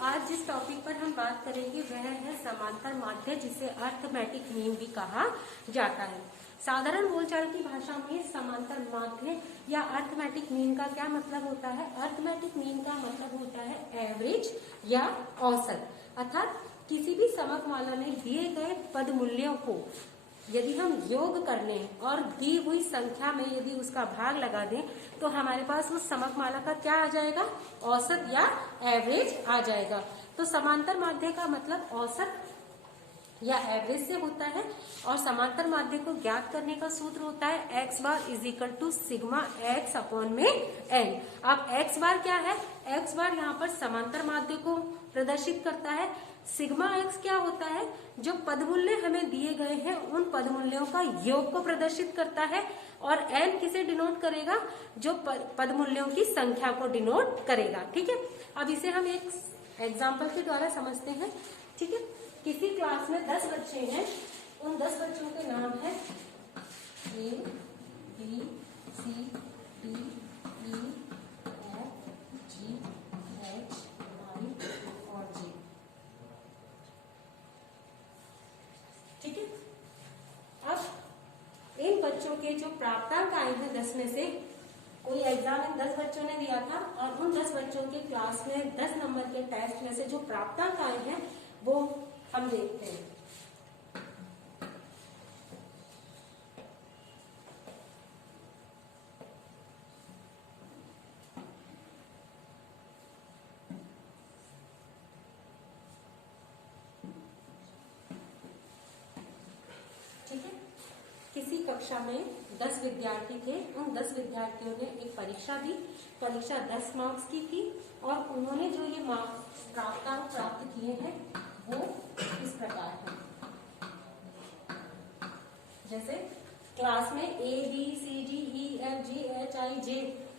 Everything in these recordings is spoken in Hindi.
आज जिस टॉपिक पर हम बात करेंगे वह है समांतर माध्य, जिसे अर्थमेटिक मीन भी कहा जाता है। साधारण बोलचाल की भाषा में समांतर माध्य या अर्थमेटिक मीन का क्या मतलब होता है? अर्थमेटिक मीन का मतलब होता है एवरेज या औसत, अर्थात किसी भी समकमाला में दिए गए पद मूल्यों को यदि हम योग कर लें और दी हुई संख्या में यदि उसका भाग लगा दें तो हमारे पास उस समकमाला का क्या आ जाएगा? औसत या एवरेज आ जाएगा। तो समांतर माध्य का मतलब औसत या एवरेज से होता है और समांतर माध्य को ज्ञात करने का सूत्र होता है x bar is equal to sigma x upon में n। अब x बार क्या है? x बार यहाँ पर समांतर माध्य को प्रदर्शित करता है। सिग्मा x क्या होता है? जो पद मूल्य हमें दिए गए हैं उन पद मूल्यों का योग को प्रदर्शित करता है। और n किसे डिनोट करेगा? जो पद मूल्यों की संख्या को डिनोट करेगा। ठीक है, अब इसे हम एक एग्जाम्पल के द्वारा समझते हैं। ठीक है, किसी क्लास में 10 बच्चे हैं, उन 10 बच्चों के नाम है A, B, C, D, E, F, G, H, I और J। ठीक है, अब इन बच्चों के जो प्राप्तांक आए हैं 10 में से, कोई एग्जाम इन 10 बच्चों ने दिया था और उन 10 बच्चों के क्लास में 10 नंबर के टेस्ट में से जो प्राप्तांक आए हैं वो हम देखते हैं। ठीक है, किसी कक्षा में 10 विद्यार्थी थे। उन 10 विद्यार्थियों ने एक परीक्षा दी। परीक्षा 10 मार्क्स की थी और उन्होंने जो ये मार्क्स प्राप्तांक प्राप्त किए हैं वो इस प्रकार है। जैसे क्लास में A, B, C, D, E, F, G, H, I, J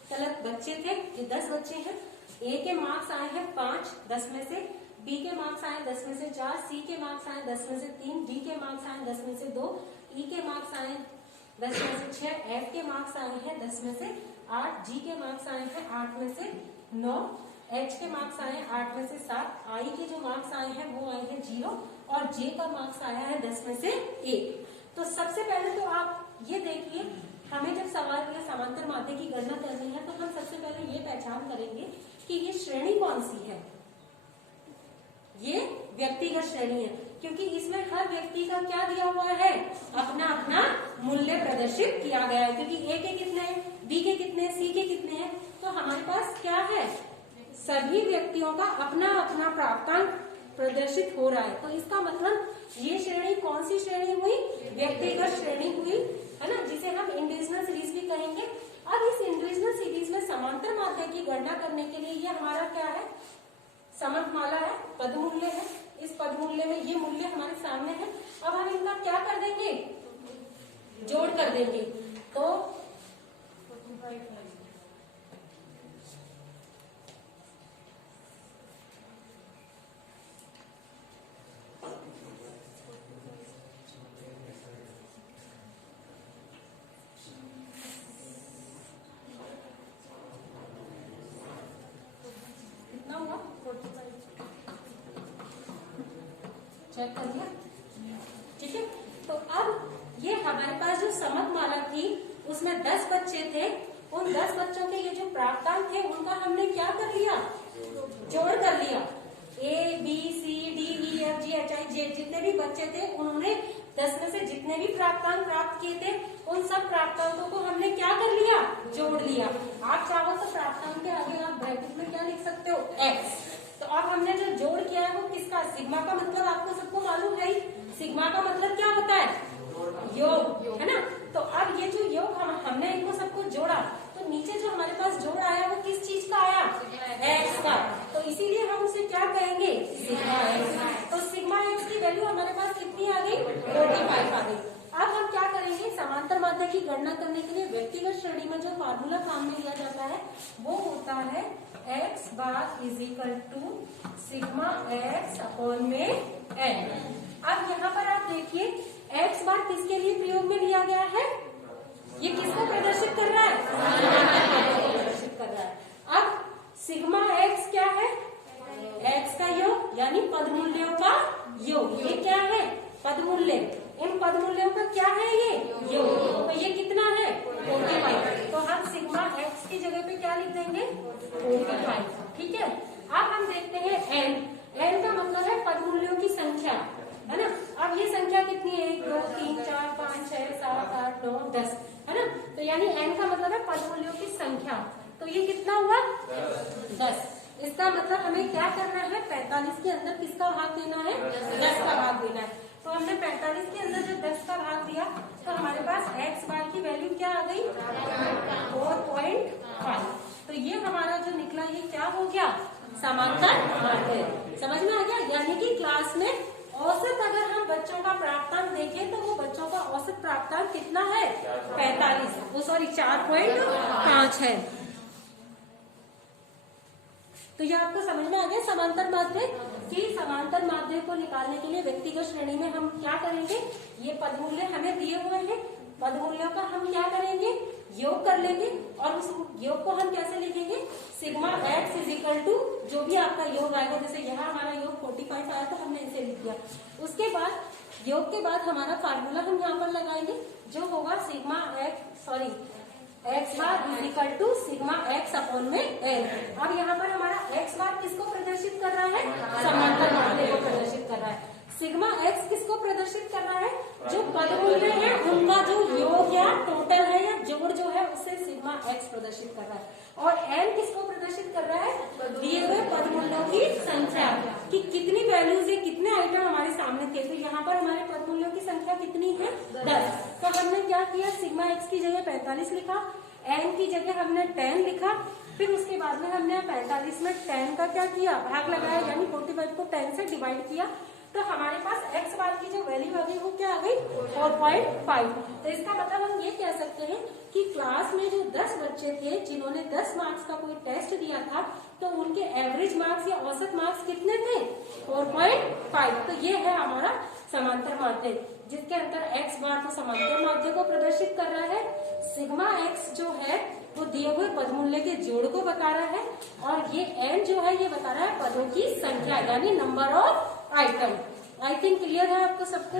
तलक बच्चे थे। ये 10 बच्चे हैं। A के मार्क्स आए हैं 5 10 में से, B के मार्क्स आए 10 में से 4, C के मार्क्स आए 10 में से 3, D के मार्क्स आए 10 में से 2, E के मार्क्स आए 10 में से 6, F के मार्क्स आए हैं 10 में से 8, G के मार्क्स आए हैं 8 में से 9, H के मार्क्स आए हैं 8 में से 7, I के जो मार्क्स आए हैं वो आए हैं 0 और J का मार्क्स आया है 10 में से 1। तो सबसे पहले तो आप ये देखिए, हमें जब सवाल या समांतर माध्य की गणना करनी है तो हम सबसे पहले ये पहचान करेंगे कि ये श्रेणी कौन सी है। ये व्यक्तिगत श्रेणी है, क्योंकि इसमें हर व्यक्ति का क्या दिया हुआ है? अपना अपना मूल्य प्रदर्शित किया गया है। क्योंकि A के कितने हैं, B के कितने हैं, C के कितने हैं, तो हमारे पास क्या है? सभी व्यक्तियों का अपना अपना प्राप्तांक प्रदर्शित हो रहा है। तो इसका मतलब ये श्रेणी कौन सी श्रेणी हुई? व्यक्तिगत श्रेणी हुई, है ना, जिसे हम इंडिविजुअल सीरीज भी कहेंगे। अब इस इंडिविजुअल सीरीज में समांतर माध्य की गणना करने के लिए ये हमारा क्या है? समकमाला है, पद मूल्य है। इस पद मूल्य में ये मूल्य हमारे सामने है। अब हम इनका क्या कर देंगे? जोड़ कर देंगे। तो चेक कर लिया। ठीक है, तो अब ये हमारे पास जो समकमाला थी उसमें 10 बच्चे थे। उन 10 बच्चों के ये जो प्राप्तांक थे उनका हमने क्या कर लिया? जोड़ कर लिया। A, B, C, D, E, F, G, H, I, J जितने भी बच्चे थे उन्होंने 10 में से जितने भी प्राप्तांक प्राप्त किए थे उन सब प्राप्तांकों को हमने क्या कर लिया? जोड़ लिया। आप चाहो तो प्राप्तांक के आगे आप ब्रैकेट में क्या लिख सकते हो? X। तो अब हमने जो जोड़ किया है वो किसका? सिग्मा का मतलब आपको सबको मालूम है ही। सिग्मा का मतलब क्या होता है? योग, है ना। तो अब ये जो योग हमने इनको सबको जोड़ा तो नीचे जो हमारे पास जोड़ आया वो किस चीज का आया? x का। तो इसीलिए हम उसे क्या कहेंगे? Sigma x। तो सिग्मा x की वैल्यू हमारे पास कितनी आ गई? 45 आ गई। अब हम क्या करेंगे? समांतर माध्य की गणना करने के लिए व्यक्तिगत श्रेणी में जो फार्मूला काम में लिया जाता है वो होता है x bar is equal to sigma x upon में n। अब यहाँ पर आप देखिए x बार किसके लिए प्रयोग में लिया गया है? ये किसको प्रदर्शित कर रहा है? प्रदर्शित कर रहा है। अब सिग्मा x क्या है? x का यानी पदमूल्यों का योग। ये क्या है? पदमूल्य। इन पदमूल्यों का क्या है? ये योग। तो ये कितना है? 45। तो हम सिग्मा एक्स की जगह पे क्या लिख देंगे? 45। ठीक है। अब हम देखते हैं एन। एन का मतलब है पदमूल्यों की संख्या, है ना। अब ये संख्या कितनी है? 1 2 3 4 5 6 7 8 9 10, है ना। तो यानी एन का मतलब है पदमूल्यों की संख्या। तो ये कितना हुआ? 10। इसका मतलब हमें क्या करना है? 45 के अंदर किसका भाग देना है? 10 का भाग देना है। तो हमने 45 के अंदर जब 10 का भाग दिया तो हमारे पास एक्स बार की वैल्यू क्या आ गई? 4.5। तो ये हमारा जो निकला ये क्या हो गया? समांतर माध्य। समझ में आ गया? यानी कि क्लास में औसत अगर हम बच्चों का प्राप्तांक देखें तो वो बच्चों का औसत प्राप्तांक कितना है? 45, वो सॉरी 4.5 है। तो ये आपको समझ में आ गया समांतर माध्य। कि समांतर माध्य को निकालने के लिए व्यक्तिगत श्रेणी में हम क्या करेंगे? ये पदमूल्य हमें दिए हुए हैं, पदमूल्यों का हम क्या करेंगे? योग कर लेंगे। और उस योग को हम कैसे लिखेंगे? Sigma x is equal to जो भी आपका योग आएगा, जैसे यहाँ हमारा योग 45 आया तो हमने इसे लिख दिया। उसके बाद योग के बाद हमारा फार्मूला हम यहाँ पर लगाएंगे जो होगा sigma x bar is equal to sigma x upon में एन। अब यहाँ पर हमारा एक्स बार किसको प्रदर्शित कर रहा है? समांतर माध्य को प्रदर्शित कर रहा है। सिग्मा एक्स किसको प्रदर्शित कर रहा है? जो पदमूल्य है उनका जो योग या टोटल है या जोड़ जो है उससे सिग्मा एक्स प्रदर्शित कर रहा है। और एन किसको प्रदर्शित कर रहा है? दिए हुए पदमूल्यों की संख्या कि कितनी वैल्यूज है, कितने आइटम हमारे सामने थे। तो यहाँ पर हमारे पदमूल्यों की संख्या कितनी है? 10। तो हमने क्या किया? सिग्मा एक्स की जगह 45 लिखा, एन की जगह हमने 10 लिखा। फिर उसके बाद में हमने 45 में 10 का क्या किया? भाग लगाया, यानी 45 को 10 से डिवाइड किया। तो हमारे पास एक्स बार की जो वैल्यू आ गई वो क्या आ गई? 4.5। तो इसका मतलब हम ये कह सकते हैं कि क्लास में जो 10 बच्चे थे जिन्होंने 10 मार्क्स का कोई टेस्ट दिया था तो उनके एवरेज मार्क्स या औसत मार्क्स कितने थे? 4.5। तो ये है हमारा समांतर माध्य जिसके अंदर एक्स बार तो समांतर माध्य को प्रदर्शित कर रहा है, सिग्मा एक्स जो है वो दिए हुए पदमूल्य के जोड़ को बता रहा है, और ये एन जो है ये बता रहा है पदों की संख्या यानी number of item. I think clear है आपको सबको?